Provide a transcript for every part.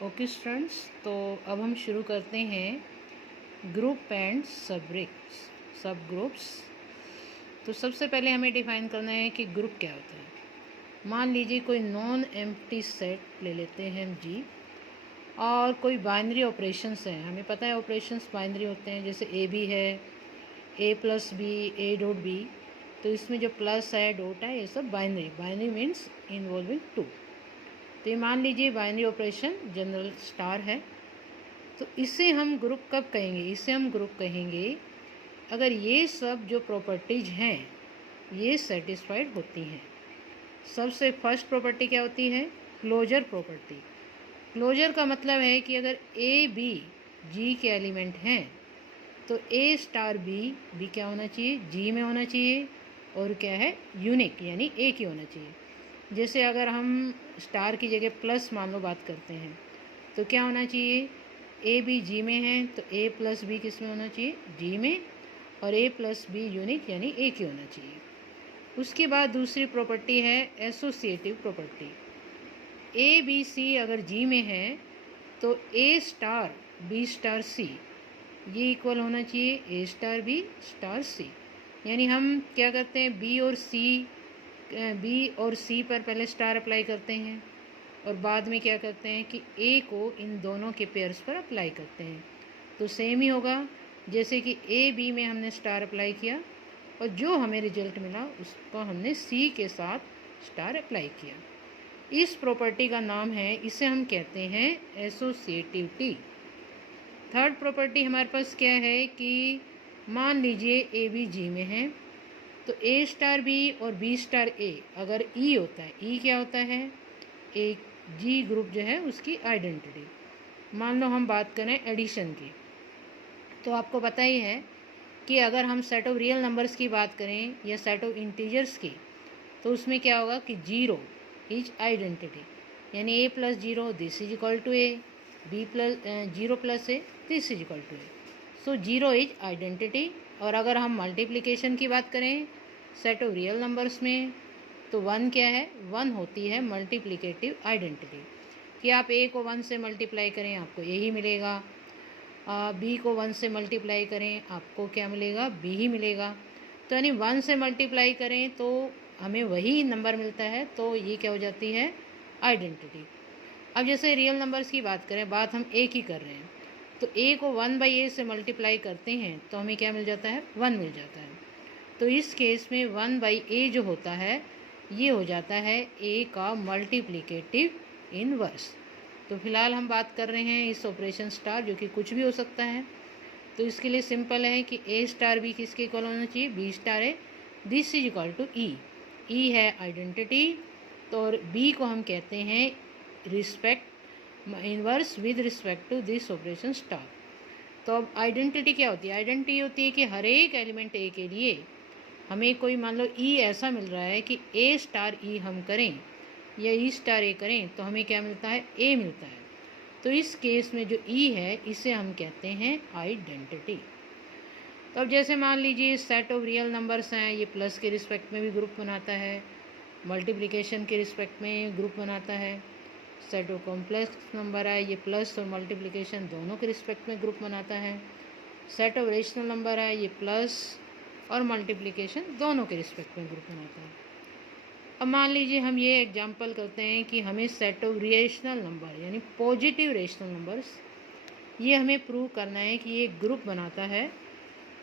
Okay students, तो अब हम शुरू करते हैं ग्रुप एंड सब ग्रुप्स। तो सबसे पहले हमें डिफाइन करना है कि ग्रुप क्या होता है। मान लीजिए कोई नॉन एम्प्टी सेट ले लेते हैं हम जी, और कोई बाइनरी ऑपरेशंस हैं। हमें पता है ऑपरेशंस बाइनरी होते हैं, जैसे ए बी है, A plus B, A dot B. तो इसमें जो प्लस है, डॉट है, ये सब बाइनरी मीन्स इन्वॉल्विंग टू। तो ये मान लीजिए बाइनरी ऑपरेशन जनरल स्टार है। तो इसे हम ग्रुप कब कहेंगे? इसे हम ग्रुप कहेंगे अगर ये सब जो प्रॉपर्टीज हैं ये सेटिस्फाइड होती हैं। सबसे फर्स्ट प्रॉपर्टी क्या होती है? Closure property. क्लोजर का मतलब है कि अगर ए बी जी के एलिमेंट हैं तो ए स्टार बी क्या होना चाहिए? जी में होना चाहिए। और क्या है? यूनिक, यानी एक ही होना चाहिए। जैसे अगर हम स्टार की जगह प्लस मान लो बात करते हैं तो क्या होना चाहिए? ए बी जी में है तो ए प्लस बी किस में होना चाहिए? जी में। और ए प्लस बी यूनिक यानी एक ही होना चाहिए। उसके बाद दूसरी प्रॉपर्टी है associative property. A B C अगर जी में है तो A star B star C ये इक्वल होना चाहिए A star B star C. यानी हम क्या करते हैं, बी और सी पर पहले स्टार अप्लाई करते हैं और बाद में क्या करते हैं कि ए को इन दोनों के पेयर्स पर अप्लाई करते हैं। तो सेम ही होगा जैसे कि ए बी में हमने स्टार अप्लाई किया और जो हमें रिजल्ट मिला उसको हमने सी के साथ स्टार अप्लाई किया। इस प्रॉपर्टी का नाम है, इसे हम कहते हैं एसोसिएटिविटी। थर्ड प्रॉपर्टी हमारे पास क्या है कि मान लीजिए ए बी जी में है तो ए स्टार बी और बी स्टार ए अगर ई होता है, ई क्या होता है? एक जी ग्रुप जो है उसकी आइडेंटिटी। मान लो हम बात करें एडिशन की, तो आपको पता ही है कि अगर हम सेट ऑफ रियल नंबर्स की बात करें या सेट ऑफ इंटीजर्स की, तो उसमें क्या होगा कि जीरो इज आइडेंटिटी। यानी A plus zero this is equal to A, B plus zero plus A this is equal to A. So zero is identity. और अगर हम मल्टीप्लिकेशन की बात करें सेट ऑफ रियल नंबर्स में, तो वन क्या है? वन होती है मल्टीप्लिकेटिव आइडेंटिटी, कि आप ए को वन से मल्टीप्लाई करें आपको यही मिलेगा, बी को वन से मल्टीप्लाई करें आपको क्या मिलेगा? बी ही मिलेगा। तो यानी वन से मल्टीप्लाई करें तो हमें वही नंबर मिलता है, तो ये क्या हो जाती है? आइडेंटिटी। अब जैसे रियल नंबर्स की बात करें, बात हम ए की कर रहे हैं, तो ए को वन बाई ए से मल्टीप्लाई करते हैं तो हमें क्या मिल जाता है? वन मिल जाता है। तो इस केस में वन बाई ए जो होता है ये हो जाता है ए का मल्टीप्लिकेटिव इनवर्स। तो फिलहाल हम बात कर रहे हैं इस ऑपरेशन स्टार, जो कि कुछ भी हो सकता है। तो इसके लिए सिंपल है कि ए स्टार बी किसके इक्वल होना चाहिए? बी स्टार है, this is equal to E. E है आइडेंटिटी, तो और बी को हम कहते हैं inverse with respect to this operation star. तो अब आइडेंटिटी क्या होती है? आइडेंटिटी होती है कि हर एक एलिमेंट ए के लिए हमें कोई मान लो ई ऐसा मिल रहा है कि ए स्टार ई हम करें या ई स्टार ए करें तो हमें क्या मिलता है? ए मिलता है। तो इस केस में जो ई है इसे हम कहते हैं आइडेंटिटी। तो अब जैसे मान लीजिए सेट ऑफ रियल नंबर्स हैं, ये प्लस के रिस्पेक्ट में भी ग्रुप बनाता है, मल्टीप्लिकेशन के रिस्पेक्ट में ग्रुप बनाता है। सेट ऑफ कॉम्प्लेक्स नंबर है, ये प्लस और मल्टीप्लिकेशन दोनों के रिस्पेक्ट में ग्रुप बनाता है। सेट ऑफ रेशनल नंबर है, ये प्लस और मल्टीप्लिकेशन दोनों के रिस्पेक्ट में ग्रुप बनाता है। अब मान लीजिए हम ये एग्जांपल करते हैं कि हमें सेट ऑफ रेशनल नंबर यानी पॉजिटिव रेशनल नंबर्स ये हमें प्रूव करना है कि ये ग्रुप बनाता है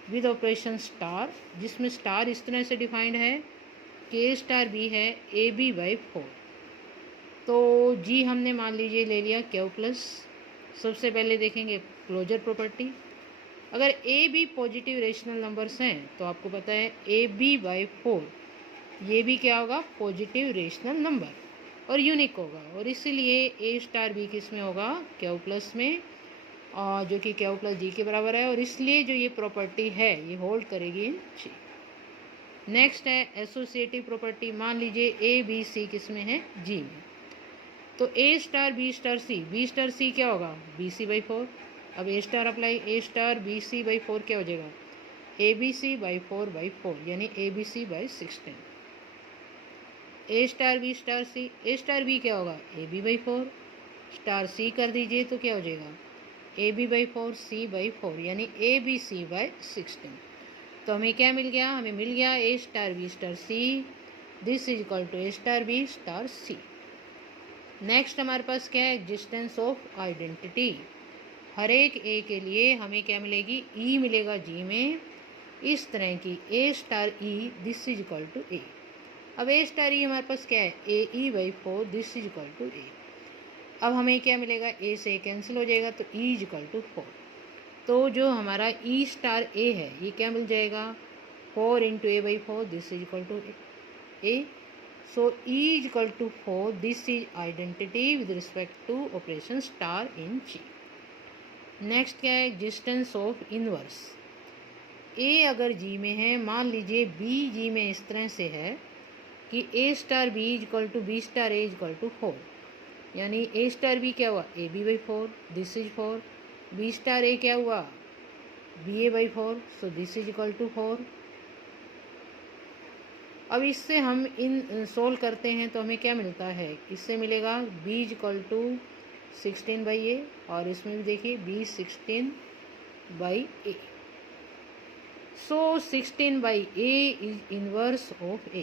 विद ऑपरेशन स्टार, जिसमें स्टार इस तरह से डिफाइंड है कि ए स्टार बी है ए बी बाई 4। तो जी हमने मान लीजिए ले लिया क्यू प्लस। सबसे पहले देखेंगे क्लोजर प्रॉपर्टी। अगर A B positive rational numbers हैं तो आपको पता है ए बी बाई 4 ये भी क्या होगा? पॉजिटिव रेशनल नंबर और यूनिक होगा, और इसीलिए ए स्टार बी किस में होगा? क्यू प्लस में, और जो कि क्यू प्लस जी के बराबर है, और इसलिए जो ये प्रॉपर्टी है ये होल्ड करेगी इन जी। नेक्स्ट है एसोसिएटिव प्रॉपर्टी। मान लीजिए ए बी सी किस में है? जी में। तो A star B star C क्या होगा? B C by 4। अब A star apply, A star B C by 4 क्या हो जाएगा? ए बी सी बाई 4 यानी A B C by 16। A star B, A star B क्या होगा? A B by 4। Star C कर दीजिए तो क्या हो जाएगा, A B by 4 C by 4, यानी ए बी सी बाई 16। तो हमें क्या मिल गया, हमें मिल गया A star B star C, this is equal to A star B star C. Next हमारे पास क्या है, एग्जिस्टेंस ऑफ आइडेंटिटी। हर एक ए के लिए हमें क्या मिलेगी, ई मिलेगा जी में, इस तरह की A star E this is equal to A. अब ए स्टार ई हमारे पास क्या है, A E by 4 this is equal to A. अब हमें क्या मिलेगा, ए से कैंसिल हो जाएगा तो ई इज इक्वल टू 4। तो जो हमारा ई स्टार ए है ये क्या मिल जाएगा, 4 into A by 4 this is equal to A. So E is equal to 4, this is identity with respect to operation star in G. Next क्या है, एग्जिस्टेंस ऑफ इनवर्स। ए अगर जी में है, मान लीजिए बी जी में इस तरह से है कि A star B is equal to B star A is equal to 4, यानी ए स्टार बी क्या हुआ, A B by 4 this is 4, B star A क्या हुआ, B A by 4, so this is equal to 4। अब इससे हम इन solve करते हैं तो हमें क्या मिलता है, इससे मिलेगा B is equal to 16 by A, और इसमें भी देखिए B 16 by A. So 16 by A is inverse of A.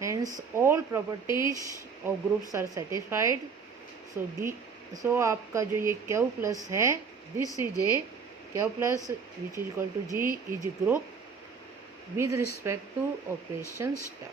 Hence all properties of groups are satisfied. So आपका जो ये Q plus है, this is a Q plus which is equal to G is a group with respect to operation star.